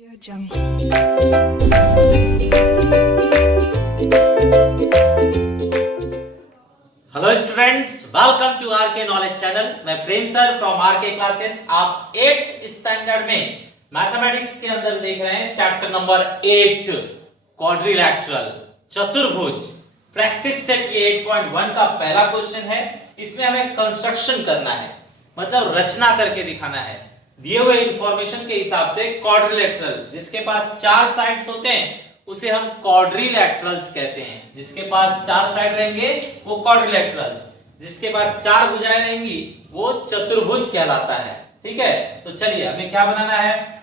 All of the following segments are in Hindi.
Hello students, welcome to R K knowledge channel. मैं Prem sir from R K classes. आप 8th स्टैंडर्ड में मैथमेटिक्स के अंदर देख रहे हैं चैप्टर नंबर 8 क्वाड्रिलैटरल, चतुर्भुज। प्रैक्टिस सेट ये 8.1 का पहला क्वेश्चन है। इसमें हमें कंस्ट्रक्शन करना है, मतलब रचना करके दिखाना है दिए हुए इंफॉर्मेशन के हिसाब से। क्वाड्रिलैटरल जिसके पास 4 साइड्स होते हैं उसे हम क्वाड्रिलैटरल्स कहते हैं। जिसके पास 4 साइड रहेंगे वो क्वाड्रिलैटरल्स, जिसके पास 4 भुजाएं रहेंगी वो चतुर्भुज कहलाता है। ठीक है, तो चलिए हमें क्या बनाना है?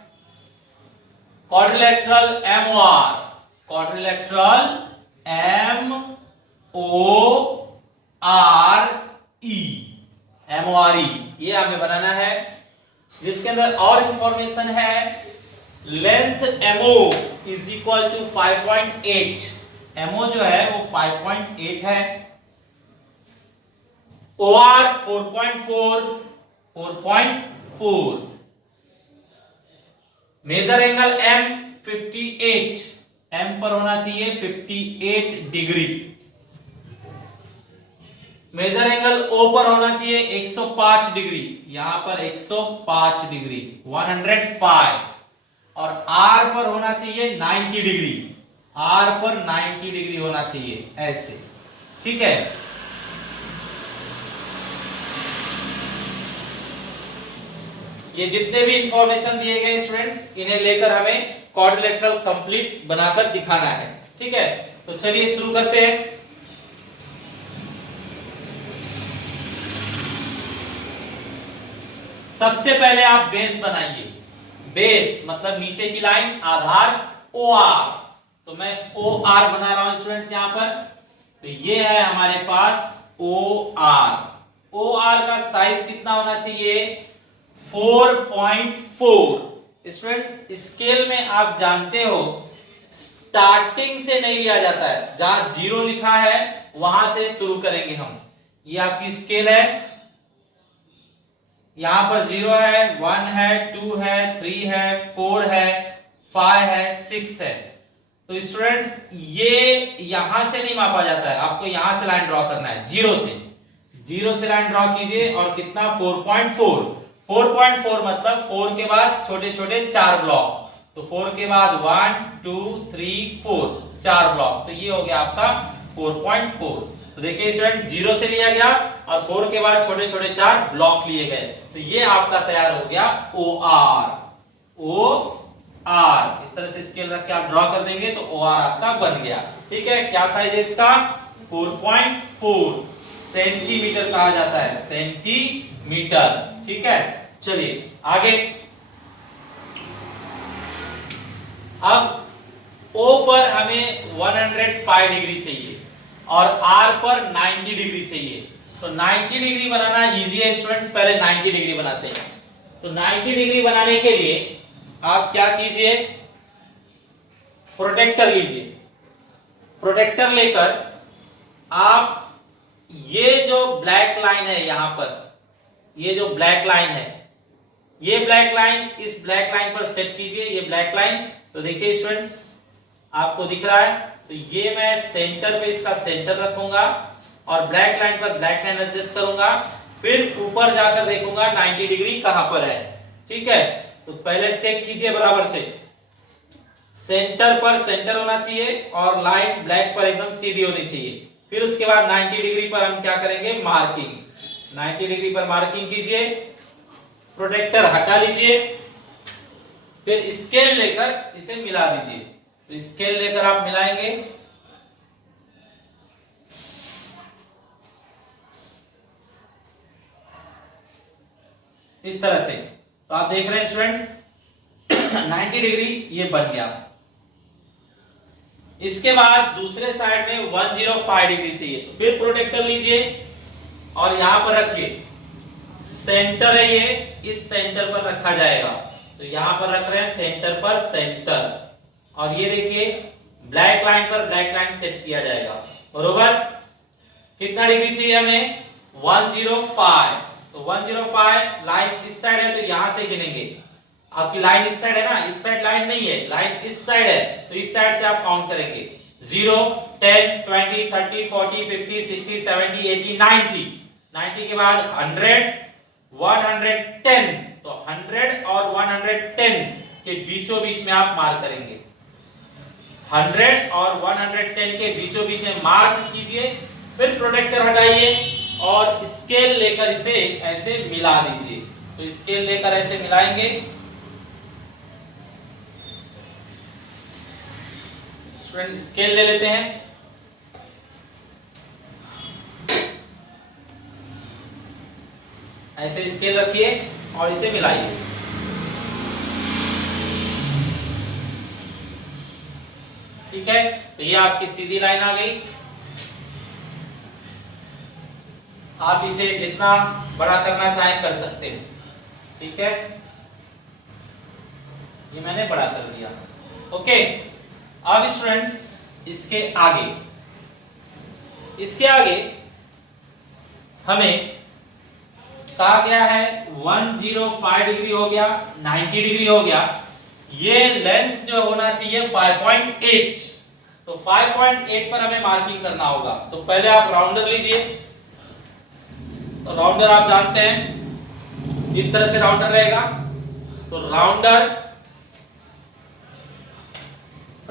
क्वाड्रिलैटरल MOR, क्वाड्रिलैटरल MORE, ये हमें बनाना है। जिसके अंदर और इंफॉर्मेशन है, length MO is equal to 5.8। MO जो है वो 5.8 है। OR 4.4। Measure angle M 58, M पर होना चाहिए 58 डिग्री। मेजर एंगल O पर होना चाहिए 105 डिग्री, यहां पर 105 डिग्री 105। और R पर होना चाहिए 90 डिग्री, R पर 90 डिग्री होना चाहिए ऐसे। ठीक है, ये जितने भी इंफॉर्मेशन दिए गए स्टूडेंट्स, इन्हें लेकर हमें क्वाड्रिलैटरल कंप्लीट बनाकर दिखाना है। ठीक है, तो चलिए शुरू करते हैं। सबसे पहले आप बेस बनाइए। बेस मतलब नीचे की लाइन, आधार OR। तो मैं OR बना रहा हूं स्टूडेंट्स यहां पर। तो ये है हमारे पास OR। OR का साइज कितना होना चाहिए? 4.4। स्टूडेंट स्केल में आप जानते हो स्टार्टिंग से नहीं लिया जाता है, जहां 0 लिखा है वहां से शुरू करेंगे हम। ये आपकी स्केल है, यहां पर 0 है, 1 है, 2 है, 3 है, 4 है, 5 है, 6 है। तो स्टूडेंट्स ये यहां से नहीं मापा जाता है, आपको यहां से लाइन ड्रॉ करना है। 0 से लाइन ड्रॉ कीजिए। और कितना? 4.4। 4.4 मतलब 4 के बाद छोटे छोटे 4 ब्लॉक। तो 4 के बाद 1 2 3 4, 4 ब्लॉक। तो ये हो गया आपका 4.4। तो देखिए स्टूडेंट 0 से लिया गया और 4 के बाद छोटे छोटे 4 ब्लॉक लिए गए। तो ये आपका तैयार हो गया OR। इस तरह से स्केल रख के आप ड्रॉ कर देंगे तो OR आपका बन गया। ठीक है, क्या साइज है इसका? 4.4 सेंटीमीटर कहा जाता है, सेंटीमीटर। ठीक है, चलिए आगे। अब O पर हमें 105 डिग्री चाहिए और R पर 90 डिग्री चाहिए। तो 90 डिग्री बनाना इजी है स्टूडेंट्स, पहले 90 डिग्री बनाते हैं। तो 90 डिग्री बनाने के लिए आप क्या कीजिए? प्रोटेक्टर लीजिए। प्रोटेक्टर लेकर आप ये जो ब्लैक लाइन है यहां पर, ये जो ब्लैक लाइन है, ये ब्लैक लाइन इस ब्लैक लाइन पर सेट कीजिए। ये ब्लैक लाइन, तो देखिए स्टूडेंट्स आपको दिख रहा है। तो ये मैं सेंटर पे इसका सेंटर रखूंगा और ब्लैक लाइन पर ब्लैक लाइन एडजस्ट करूंगा। फिर ऊपर जाकर देखूंगा 90 डिग्री कहां पर है। ठीक है, तो पहले चेक कीजिए बराबर से। सेंटर पर सेंटर होना चाहिए और लाइन ब्लैक पर एकदम सीधी होनी चाहिए। फिर उसके बाद 90 डिग्री पर हम क्या करेंगे? मार्किंग। 90 डिग्री पर मार्किंग कीजिए। प्रोटेक्टर हटा लीजिए। फिर स्केल लेकर इसे मिला दीजिए। तो स्केल लेकर आप मिलाएंगे। इस तरह से। तो आप देख रहे हैं स्टूडेंट्स 90 डिग्री ये बन गया। इसके बाद दूसरे साइड में 105 डिग्री चाहिए। तो फिर प्रोटेक्टर लीजिए और यहां पर रखिए। सेंटर है ये, इस सेंटर पर रखा जाएगा। तो यहां पर रख रहे हैं सेंटर पर सेंटर। और ये देखिए ब्लैक लाइन पर ब्लैक लाइन सेट किया जाएगा। बरोबर? कितना डिग्री चाहिए हमें? 105। तो 105 लाइन इस साइड है तो यहां से गिनेंगे आपकी लाइन इस साइड है ना, इस साइड लाइन नहीं है, लाइन इस साइड है, तो इस साइड से आप काउंट करेंगे 0 10 20 30 40 50 60 70 80 90, 90 के बाद 100 110, तो 100 और 110 के बीचों बीच में आप मार्क करेंगे, 100 और 110 के बीचों बीच में मार्क कीजिए, फिर प्रोटेक्टर हटाइए और स्केल लेकर इसे ऐसे मिला दीजिए। तो स्केल लेकर ऐसे मिलाएंगे, स्टूडेंट स्केल ले लेते हैं, ऐसे स्केल रखिए और इसे मिलाइए। ठीक है, तो ये आपकी सीधी लाइन आ गई। आप इसे जितना बड़ा करना चाहें कर सकते हैं। ठीक है, ये मैंने बड़ा कर दिया। ओके, अब स्टूडेंट्स इसके आगे हमें कहा गया है 105 डिग्री हो गया, 90 डिग्री हो गया, ये लेंथ जो होना चाहिए 5.8, तो 5.8 पर हमें मार्किंग करना होगा। तो पहले आप राउंडर लीजिए, तो राउंडर आप जानते हैं इस तरह से राउंडर रहेगा। तो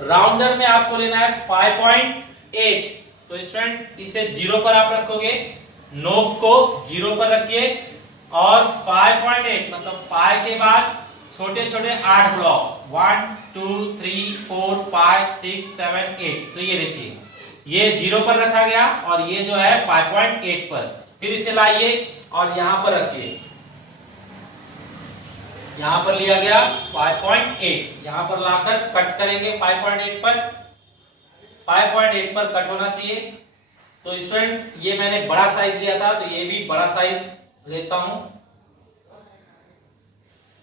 राउंडर में आपको लेना है 5.8, तो स्टूडेंट्स इसे 0 पर आप रखोगे, नोक को 0 पर रखिए और 5.8 मतलब 5 के बाद छोटे छोटे 8 ब्लॉक 1 2 3 4 5 6 7 8, तो ये देखिए ये 0 पर रखा गया और ये जो है 5.8 पर। फिर इसे लाइए और यहां पर रखिए, यहां पर लिया गया 5.8, यहां पर लाकर कट करेंगे 5.8 पर, 5.8 पर कट होना चाहिए। तो स्टूडेंट्स ये मैंने बड़ा साइज लिया था, तो ये भी बड़ा साइज लेता हूं।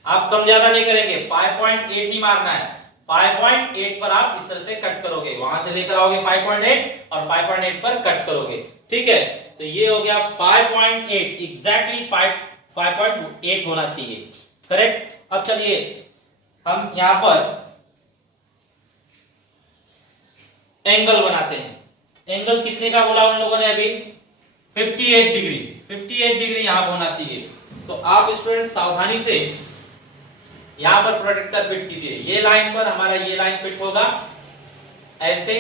आप कम ज्यादा नहीं करेंगे, 5.8 ही मारना है। 5.8 पर आप इस तरह से कट करोगे, वहां से लेकर आओगे 5.8 और 5.8 पर कट करोगे। ठीक है, तो ये हो गया 5.8, एग्जैक्टली 5.8 होना चाहिए, करेक्ट। अब चलिए हम यहां पर एंगल बनाते हैं। एंगल कितने का बोला उन लोगों ने अभी? 58 डिग्री, 58 डिग्री यहां होना चाहिए। तो आप स्टूडेंट सावधानी से यहां पर प्रोटेक्टर फिट कीजिए। ये लाइन पर हमारा ये लाइन फिट होगा ऐसे,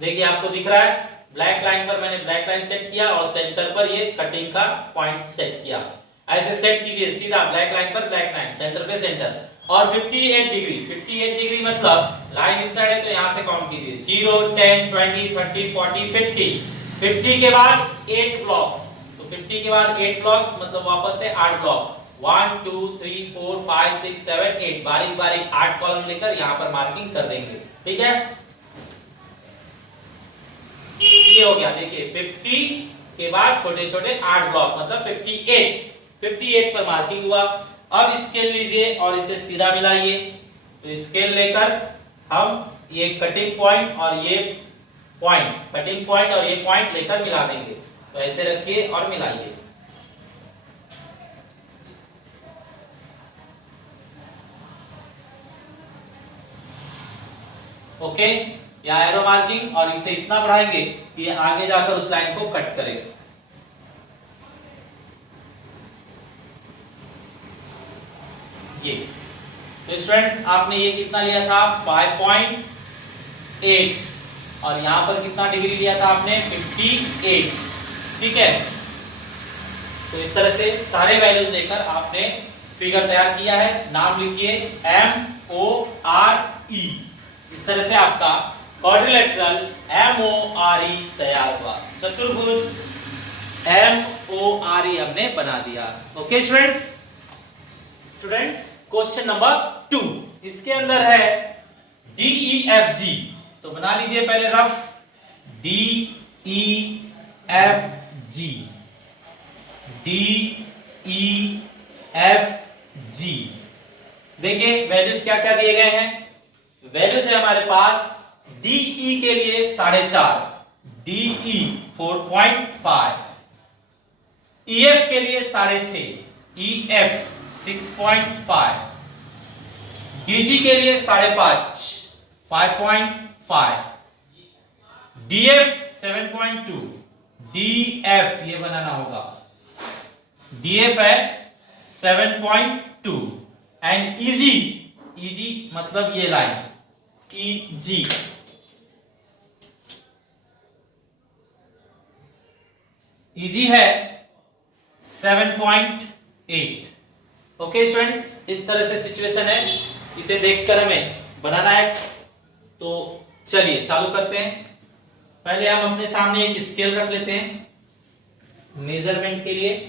देखिए आपको दिख रहा है, ब्लैक लाइन पर मैंने ब्लैक लाइन सेट किया और सेंटर पर ये कटिंग का पॉइंट सेट किया। ऐसे सेट कीजिए सीधा, ब्लैक लाइन पर ब्लैक लाइन, सेंटर पे सेंटर, और 58 डिग्री, 58 डिग्री मतलब लाइन इस साइड है तो यहां से काउंट कीजिए 0 10 20 30 40 50, 50 के बाद 8 ब्लॉक्स, तो 50 के बाद 8 ब्लॉक्स मतलब वापस से 8 ब्लॉक, 1 2 3 4 5 6 7 8, बारीक बारीक 8 कॉलम लेकर यहां पर मार्किंग कर देंगे। ठीक है, ये हो गया। देखिए 50 के बाद छोटे छोटे 8 ब्लॉक मतलब 58 पर मार्किंग हुआ। अब स्केल लीजिए और इसे सीधा मिलाइए। तो स्केल लेकर हम ये कटिंग पॉइंट और ये पॉइंट, कटिंग पॉइंट और ये पॉइंट लेकर मिला देंगे। तो ऐसे रखिए और मिलाइए। ओके, या एरो मार्किंग, और इसे इतना बढ़ाएंगे कि ये आगे जाकर उस लाइन को कट करे। ये तो स्टूडेंट्स आपने ये कितना लिया था 5.8 और यहां पर कितना डिग्री लिया था आपने 58। ठीक है, तो इस तरह से सारे वैल्यूज देकर आपने फिगर तैयार किया है। नाम लिखिए MORE। इस तरह से आपका क्वाड्रिलेटरल MORE तैयार हुआ। चतुर्भुज MORE हमने बना दिया। ओके स्टूडेंट्स क्वेश्चन नंबर 2, इसके अंदर है DEFG। तो बना लीजिए पहले रफ, DEFG, DEFG। देखिए वैल्यूज क्या क्या दिए गए हैं। वैल्यूज है हमारे पास DE के लिए 4.5, DE 4.5, EF के लिए 6.5, EF 6.5, डीजी के लिए 5.5 5.5, डीएफ 7.2, डीएफ ये बनाना होगा, डीएफ है 7.2 एंड इजी, इजी मतलब ये लाइन इजी, इजी है 7.8। ओके स्टूडेंट्स, इस तरह से सिचुएशन है, इसे देखकर हमें बनाना है। तो चलिए चालू करते हैं। पहले हम अपने सामने एक स्केल रख लेते हैं मेजरमेंट के लिए।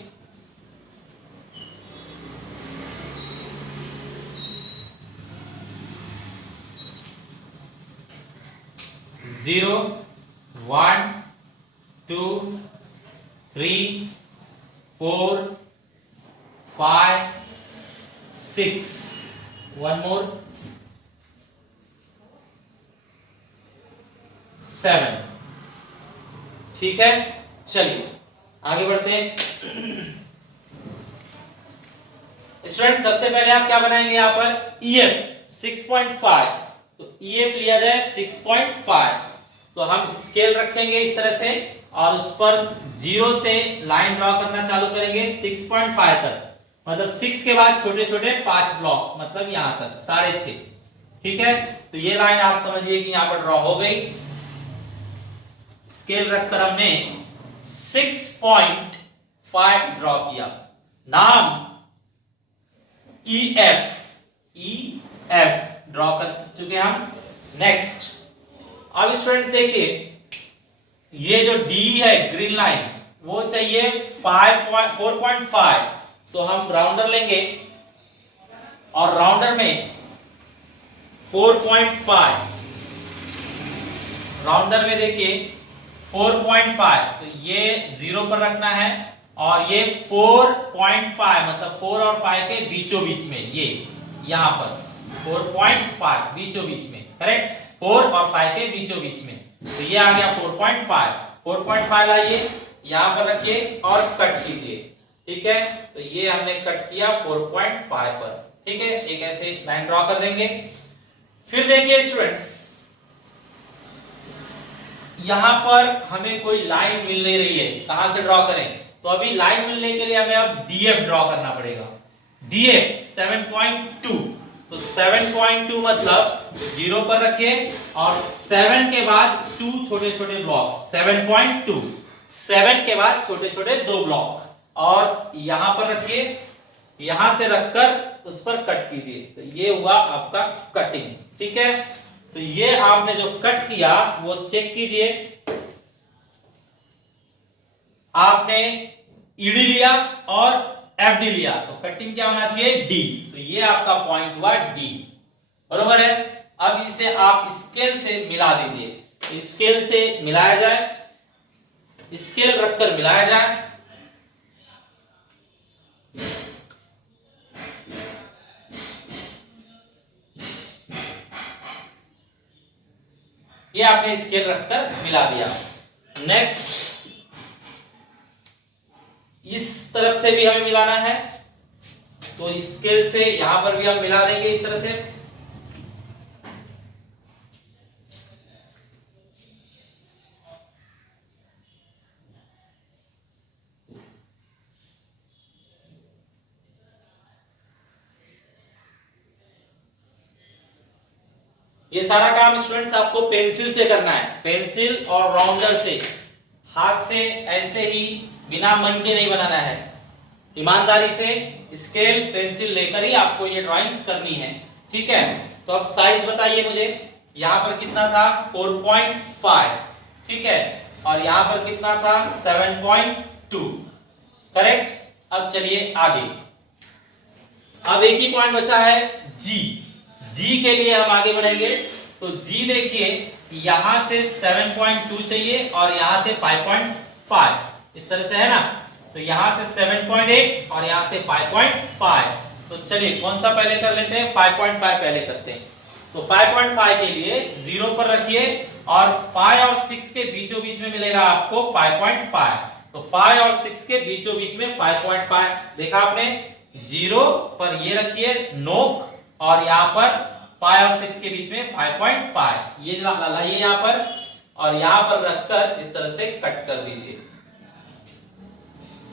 Zero, 1, 2, 3, 4, 5, 6, one more, 7। ठीक है, चलिए आगे बढ़ते हैं। स्टूडेंट सबसे पहले आप क्या बनाएंगे यहाँ पर, EF 6.5, तो EF लिया जाए 6.5, तो हम स्केल रखेंगे इस तरह से और उस पर 0 से लाइन ड्रॉ करना चालू करेंगे 6.5 तक, मतलब 6 के बाद छोटे छोटे 5 ब्लॉक, मतलब यहां तक 6.5। ठीक है, तो ये लाइन आप समझिए कि यहां पर ड्रॉ हो गई। स्केल रखकर हमने 6.5 ड्रॉ किया, नाम EF, EF ड्रॉ कर चुके हम। नेक्स्ट, अब स्टूडेंट्स देखिए ये जो D है ग्रीन लाइन वो चाहिए 4.5, तो हम राउंडर लेंगे और राउंडर में 4.5, राउंडर में देखिए 4.5, तो ये 0 पर रखना है और ये 4.5 मतलब 4 और 5 के बीचों बीच में, ये यहां पर 4.5 बीचों बीच में, करेक्ट, 4 और 5 के बीचों बीच में, तो ये आ गया 4.5 लाइए यहां पर रखिए और कट कीजिए। ठीक है, तो ये हमने कट किया 4.5 पर। ठीक है, एक ऐसे लाइन ड्रॉ कर देंगे। फिर देखिए स्टूडेंट्स यहां पर हमें कोई लाइन मिल नहीं रही है, कहां से ड्रॉ करें, तो अभी लाइन मिलने के लिए हमें अब डीएफ ड्रॉ करना पड़ेगा। डीएफ 7.2, तो 7.2 मतलब 0 पर रखिए और 7 के बाद 2 छोटे छोटे ब्लॉक, 7.2, 7 के बाद छोटे छोटे 2 ब्लॉक और यहां पर रखिए, यहां से रखकर उस पर कट कीजिए, तो ये हुआ आपका कटिंग। ठीक है, तो ये आपने जो कट किया वो चेक कीजिए, आपने ईडी लिया और एफडी लिया, तो कटिंग क्या होना चाहिए, डी, तो ये आपका पॉइंट हुआ डी, बरोबर है। अब इसे आप स्केल से मिला दीजिए, स्केल से मिलाया जाए, स्केल रखकर मिलाया जाए, ये आपने स्केल रखकर मिला दिया। नेक्स्ट इस तरफ से भी हमें मिलाना है, तो स्केल से यहां पर भी हम मिला देंगे इस तरह से। ये सारा काम स्टूडेंट्स आपको पेंसिल से करना है, पेंसिल और राउंडर से, हाथ से ऐसे ही बिना मन के नहीं बनाना है, ईमानदारी से स्केल पेंसिल लेकर ही आपको ये ड्राइंग्स करनी है। ठीक है, तो अब साइज बताइए मुझे, यहां पर कितना था 4.5, ठीक है, और यहां पर कितना था 7.2, करेक्ट। अब चलिए आगे, अब एक ही पॉइंट बचा है जी, जी के लिए हम आगे बढ़ेंगे। तो जी देखिए यहां से 7.2 चाहिए और यहां से 5.5, इस तरह से है ना, तो यहां से 7.8 और यहां से 5.5। तो चलिए कौन सा पहले कर लेते हैं, 5.5 पहले करते हैं। तो 5.5 के लिए 0 पर रखिए और 5 और 6 के बीचों बीच में मिलेगा आपको 5.5, तो 5 और 6 के बीचों बीच में 5.5 देखा आपने, 0 पर ये रखिए नोक और यहाँ पर 5 और 6 के बीच में 5.5 ये लाइए यहाँ पर और यहाँ पर रखकर इस तरह से कट कर दीजिए।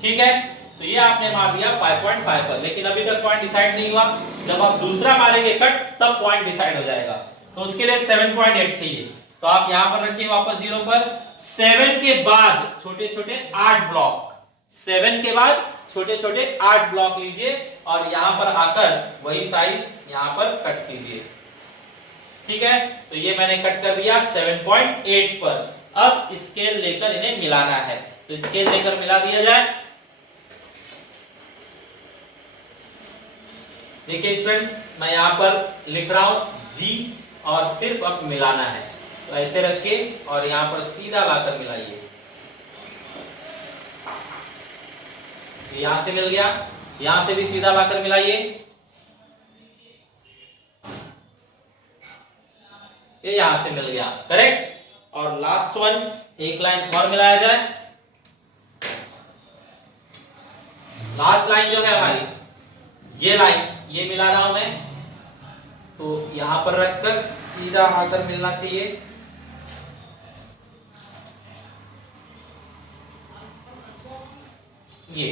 ठीक है, तो ये आपने मार दिया 5.5 पर, लेकिन अभी तक पॉइंट डिसाइड नहीं हुआ। जब आप दूसरा मारेंगे कट तब पॉइंट डिसाइड हो जाएगा। तो उसके लिए 7.8 चाहिए, तो आप यहां पर रखिए वापस 0 पर। 7 के बाद छोटे छोटे 8 ब्लॉक, 7 के बाद छोटे छोटे 8 ब्लॉक लीजिए और यहां पर आकर वही साइज यहां पर कट कीजिए। ठीक है, तो ये मैंने कट कर दिया 7.8 पर। अब स्केल लेकर इन्हें मिलाना है, तो स्केल लेकर मिला दिया जाए। देखिए स्टूडेंट्स, मैं यहां पर लिख रहा हूं जी और सिर्फ अब मिलाना है, तो ऐसे रखिए और यहां पर सीधा लाकर मिलाइए। यहां से मिल गया, यहां से भी सीधा लाकर मिलाइए। ये यहां से मिल गया, करेक्ट। और लास्ट वन, एक लाइन और मिलाया जाए। लास्ट लाइन जो है हमारी, ये लाइन, ये मिला रहा हूं मैं, तो यहां पर रखकर सीधा आकर मिलना चाहिए। ये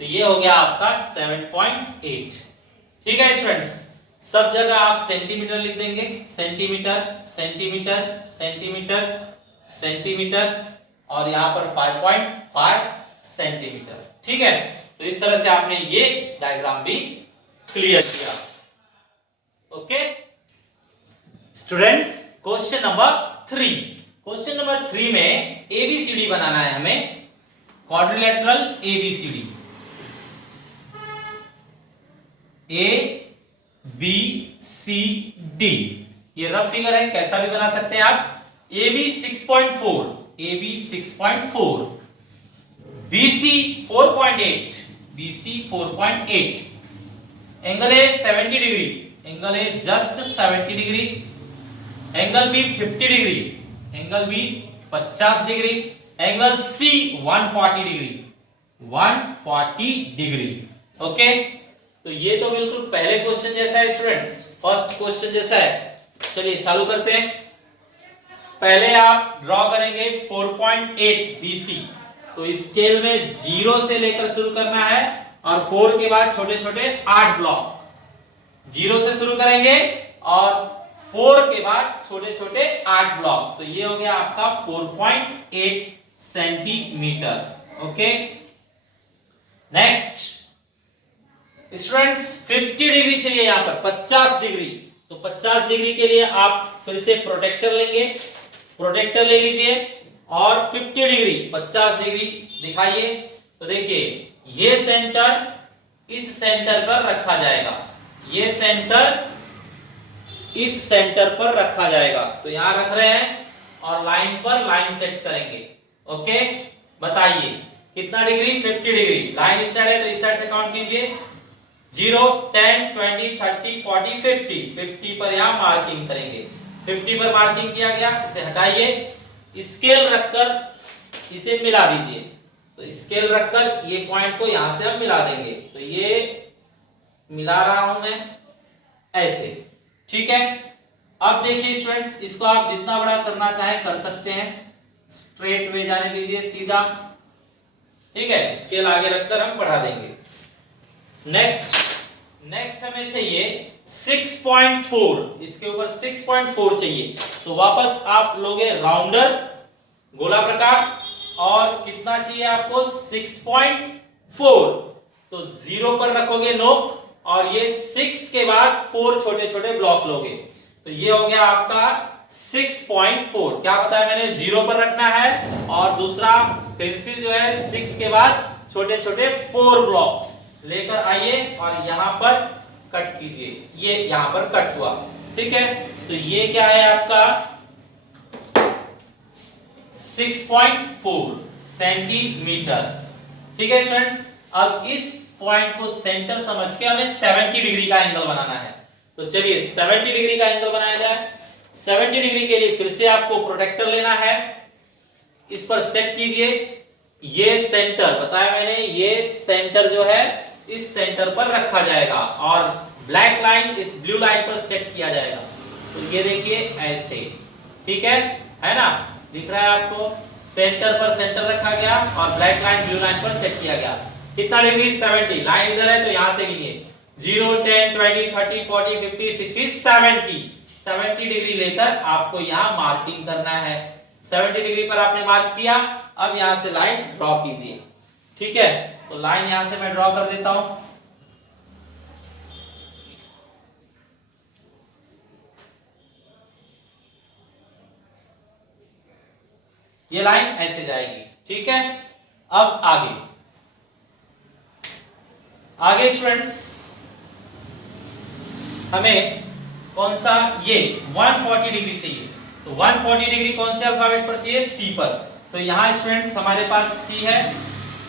तो ये हो गया आपका 7.8। ठीक है स्टूडेंट्स, सब जगह आप सेंटीमीटर लिख देंगे, सेंटीमीटर सेंटीमीटर सेंटीमीटर सेंटीमीटर और यहां पर 5.5 सेंटीमीटर। ठीक है, तो इस तरह से आपने ये डायग्राम भी क्लियर किया। Okay students, question number 3। Question number 3 में एबीसीडी बनाना है हमें, quadrilateral ABCD. A B C D, ये रफ फिगर है, कैसा भी बना सकते हैं आप। A B 6.4, A B 6.4, B C 4.8, B C 4.8, angle A 70 degree, angle A just 70 degree, angle B 50 degree, angle B 50 degree, angle C 140 degree, 140 degree. Okay, तो ये तो बिल्कुल पहले क्वेश्चन जैसा है स्टूडेंट्स, फर्स्ट क्वेश्चन जैसा है। चलिए चालू करते हैं। पहले आप ड्रॉ करेंगे 4.8 BC, तो स्केल में 0 से लेकर शुरू करना है और 4 के बाद छोटे छोटे 8 ब्लॉक। 0 से शुरू करेंगे और 4 के बाद छोटे छोटे 8 ब्लॉक, तो ये हो गया आपका 4.8 centimetre. Okay, next students 50 degree चाहिए, यहां पर 50 डिग्री, तो 50 डिग्री के लिए आप फिर से प्रोटेक्टर लेंगे, प्रोटेक्टर ले लीजिए और 50 डिग्री 50 डिग्री दिखाइए। तो देखिए ये सेंटर इस सेंटर पर रखा जाएगा, ये सेंटर इस सेंटर पर रखा जाएगा, तो यहां रख रहे हैं और लाइन पर लाइन सेट करेंगे। ओके, बताइए कितना डिग्री, 50 डिग्री। लाइन इस साइड है तो इस साइड से काउंट कीजिए, 0 10 20 30 40 50, 50 पर यहां मार्किंग करेंगे। 50 पर मार्किंग किया गया, इसे हटाइए, स्केल रखकर इसे मिला दीजिए। तो स्केल रखकर ये पॉइंट को यहां से हम मिला देंगे, तो ये मिला रहा हूं मैं ऐसे। ठीक है, अब देखिए स्टूडेंट्स, इसको आप जितना बड़ा करना चाहे कर सकते हैं, स्ट्रेट वे जाने दीजिए सीधा। ठीक है, स्केल आगे रखकर हम बढ़ा देंगे। नेक्स्ट हमें चाहिए 6.4, इसके ऊपर 6.4 चाहिए, तो वापस आप लोगे राउंडर, गोला प्रकार, और कितना चाहिए आपको 6.4, तो 0 पर रखोगे नोक और ये 6 के बाद 4 छोटे छोटे ब्लॉक लोगे, तो ये हो गया आपका 6.4। क्या बताया मैंने, 0 पर रखना है और दूसरा पेंसिल जो है 6 के बाद छोटे छोटे 4 ब्लॉक्स लेकर आइए और यहां पर कट कीजिए। ये यहां पर कट हुआ। ठीक है, तो ये क्या है आपका 6.4 सेंटीमीटर। ठीक है स्टूडेंट्स, अब इस पॉइंट को सेंटर समझ के हमें 70 डिग्री का एंगल बनाना है, तो चलिए 70 डिग्री का एंगल बनाया जाए। 70 डिग्री के लिए फिर से आपको प्रोटेक्टर लेना है, इस पर सेट कीजिए। ये सेंटर बताया मैंने, ये सेंटर जो है इस सेंटर पर रखा जाएगा और ब्लैक लाइन इस ब्लू लाइन पर सेट किया जाएगा। तो ये देखिए ऐसे, ठीक है ना, दिख रहा है आपको, सेंटर पर सेंटर रखा गया और ब्लैक लाइन ब्लू लाइन पर सेट किया गया। कितना डिग्री? 70। लाइन इधर है तो यहां से गिनिए 0 10 20 30 40 50 60 70। 70 डिग्री लेकर आपको यहां मार्किंग करना है। 70 डिग्री पर आपने मार्क किया, अब यहां से लाइन ड्रॉ कीजिए, ठीक है। तो लाइन यहां से मैं ड्रॉ कर देता हूं। ये लाइन ऐसे जाएगी, ठीक है। अब आगे स्टूडेंट्स हमें कौन सा, ये 140 डिग्री चाहिए। तो 140 डिग्री कौन से अल्फाबेट पर चाहिए? सी पर। तो यहां स्टूडेंट्स हमारे पास सी है,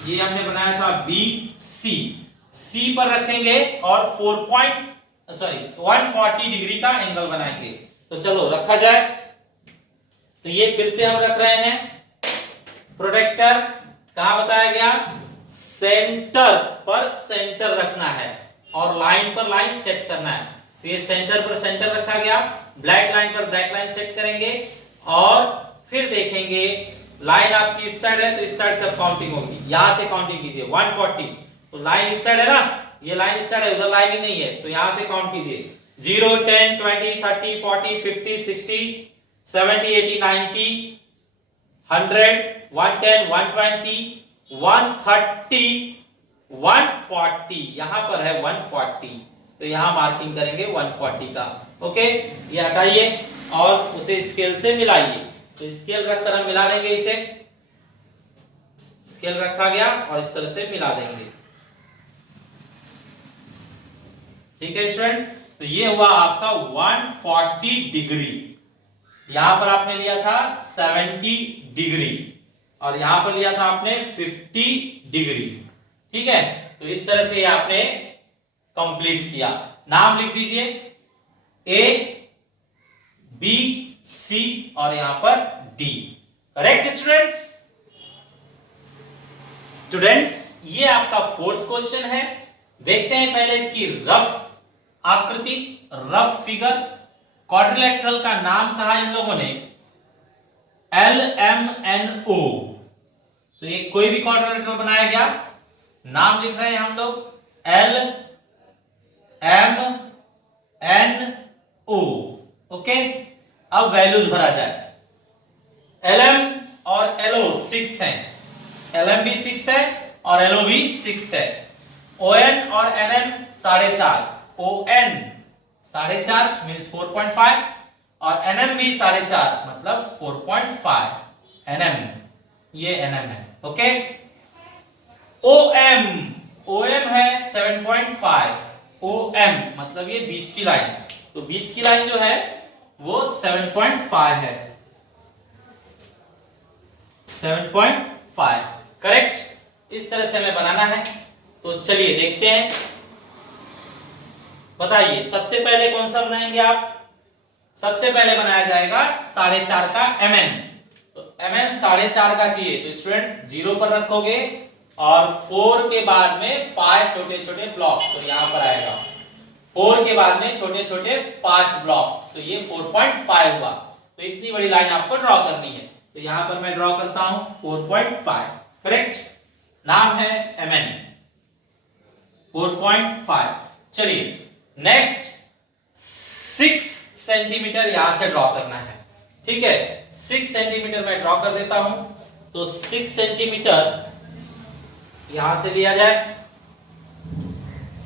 ये हमने बनाया था बी सी, सी पर रखेंगे और 140 डिग्री का एंगल बनाएंगे। तो चलो रखा जाए। तो ये फिर से हम रख रहे हैं। प्रोटेक्टर कहां बताया गया? सेंटर पर सेंटर रखना है और लाइन पर लाइन सेट करना है। तो ये सेंटर पर सेंटर रखा गया, ब्लैक लाइन पर ब्लैक लाइन सेट करेंगे और फिर देखेंगे लाइन आपकी इस साइड है तो इस साइड से काउंटिंग होगी, यहां से काउंटिंग कीजिए 140। तो लाइन इस साइड है ना, ये लाइन इस साइड है, उधर लाइन ही नहीं है, तो यहां से काउंट कीजिए 0 10 20 30 40 50 60 70 80 90 100 110 120 130 140, यहां पर है 140, तो यहां मार्किंग करेंगे 140 का। ओके, ये हटाइए और उसे स्केल से मिलाइए। तो स्केल रखकर हम मिला देंगे, इसे स्केल रखा गया और इस तरह से मिला देंगे, ठीक है स्टूडेंट्स। तो ये हुआ आपका 140 डिग्री। यहां पर आपने लिया था 70 डिग्री और यहां पर लिया था आपने 50 डिग्री, ठीक है। तो इस तरह से आपने कंप्लीट किया। नाम लिख दीजिए ए बी सी और यहां पर डी। करेक्ट स्टूडेंट्स ये आपका 4th क्वेश्चन है। देखते हैं पहले इसकी रफ आकृति, रफ फिगर। क्वाड्रिलेटरल का नाम कहा इन लोगों ने? LMNO। तो ये कोई भी क्वाड्रिलेटरल बनाया गया, नाम लिख रहे हैं हम लोग LMNO। ओके, अब वैल्यूज भरा जाए। LM और LO 6 हैं, LM भी 6 है और LO भी 6 है। ON और NN 4.5, ON 4.5 मींस 4.5 और NM भी 4.5 मतलब 4.5 NM, ये NM है। ओके, OM है 7.5, OM मतलब ये बीच की लाइन, तो बीच की लाइन जो है वो 7.5 है, 7.5। करेक्ट, इस तरह से हमें बनाना है। तो चलिए देखते हैं, बताइए सबसे पहले कौन सा बनाएंगे आप? सबसे पहले बनाया जाएगा 4.5 का MN। तो MN 4.5 का चाहिए, तो स्टूडेंट 0 पर रखोगे और 4 के बाद में 5 छोटे छोटे ब्लॉक, तो यहां पर आएगा 4 के बाद में छोटे छोटे 5 ब्लॉक, तो ये 4.5 हुआ। तो इतनी बड़ी लाइन आपको ड्रॉ करनी है, तो यहां पर मैं ड्रॉ करता हूं 4.5। करेक्ट, नाम है MN 4.5। चलिए नेक्स्ट 6 सेंटीमीटर यहां से ड्रॉ करना है, ठीक है। 6 सेंटीमीटर मैं ड्रॉ कर देता हूं। तो 6 सेंटीमीटर यहां से लिया जाए।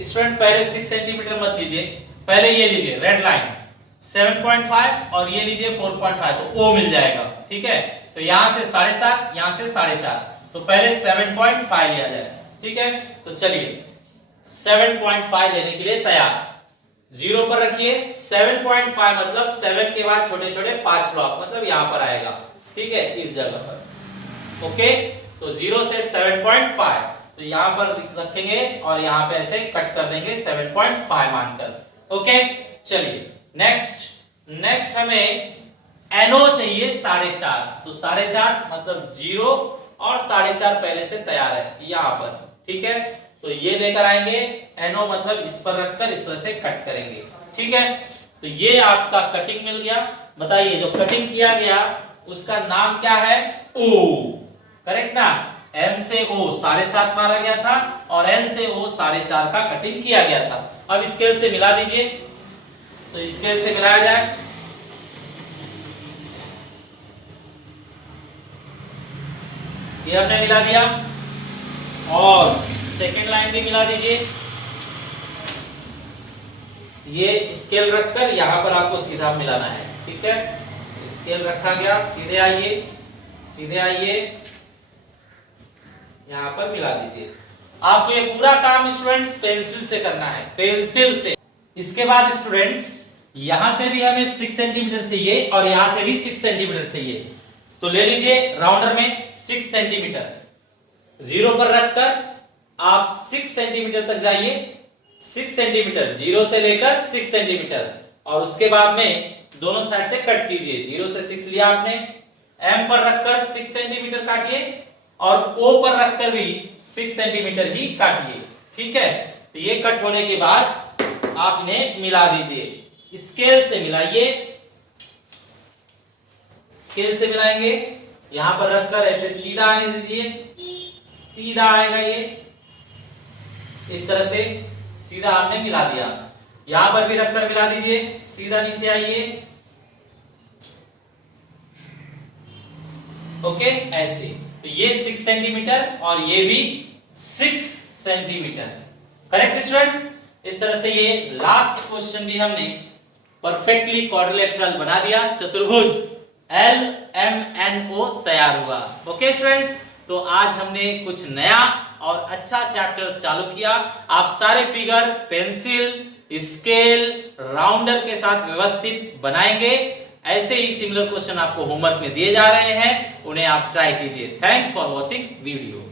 स्टूडेंट पहले 6 सेंटीमीटर मत लीजिए, पहले ये लीजिए रेड लाइन 7.5 और ये लीजिए 4.5, तो O मिल जाएगा, ठीक है। तो यहां से 7.5, यहां से 4.5, तो पहले 7.5 लिया जाए, ठीक है। तो चलिए 7.5 लेने के लिए तैयार, 0 पर रखिए। 7.5 मतलब 7 के बाद छोटे छोटे 5 ब्लॉक, मतलब यहां पर आएगा, ठीक है, इस जगह पर। ओके, तो 0 से 7.5, तो यहां पर रखेंगे और यहां पे ऐसे कट कर देंगे 7.5 मानकर। ओके, चलिए नेक्स्ट हमें NO चाहिए 4.5। तो 4.5 मतलब 0 और 4.5 पहले से तैयार है यहां पर, ठीक है। तो ये लेकर आएंगे, NO मतलब इस पर रखकर इस तरह से कट करेंगे। ठीक है, तो ये आपका कटिंग मिल गया। बताइए जो कटिंग किया गया उसका नाम क्या है? O, करेक्ट ना? M से O 7.5 मारा गया था और N से O 4.5 का कटिंग किया गया था। अब स्केल से मिला दीजिए, तो स्केल से मिलाया जाए। ये हमने मिला दिया और सेकेंड लाइन भी मिला दीजिए। ये स्केल रखकर यहां पर आपको सीधा मिलाना है। ठीक है, स्केल रखा गया, सीधे आइए, सीधे आइए, यहां पर मिला दीजिए। आपको ये पूरा काम स्टूडेंट्स पेंसिल से करना है, पेंसिल से। इसके बाद स्टूडेंट्स यहां से भी हमें 6 सेंटीमीटर चाहिए और यहां से भी 6 सेंटीमीटर चाहिए। तो ले लीजिए राउंडर में 6 सेंटीमीटर, जीरो पर रखकर आप 6 सेंटीमीटर तक जाइए। 6 सेंटीमीटर, जीरो से लेकर 6 सेंटीमीटर, और उसके बाद में दोनों साइड से कट कीजिए। जीरो से 6 लिया आपने, M पर रखकर 6 सेंटीमीटर काटिए और O पर रखकर भी 6 सेंटीमीटर ही काटिए। ठीक है, तो ये कट होने के बाद आपने मिला दीजिए। स्केल से मिलाइए, स्केल से मिलाएंगे, यहां पर रखकर ऐसे सीधा आने दीजिए, सीधा आएगा ये, इस तरह से सीधा आपने मिला दिया। यहां पर भी रखकर मिला दीजिए, सीधा नीचे आइए, ओके, ऐसे। तो ये 6 सेंटीमीटर और ये भी 6 सेंटीमीटर। Correct students? इस तरह से ये लास्ट क्वेश्चन भी हमने परफेक्टली क्वाड्रिलेटरल बना दिया, चतुर्भुज LMNO तैयार हुआ। ओके स्टूडेंट्स, तो आज हमने कुछ नया और अच्छा चैप्टर चालू किया। आप सारे फिगर पेंसिल, स्केल, राउंडर के साथ व्यवस्थित बनाएंगे। ऐसे ही सिमिलर क्वेश्चन आपको होमवर्क में दिए जा रहे हैं, उन्हें आप ट्राई कीजिए। Thanks for watching video.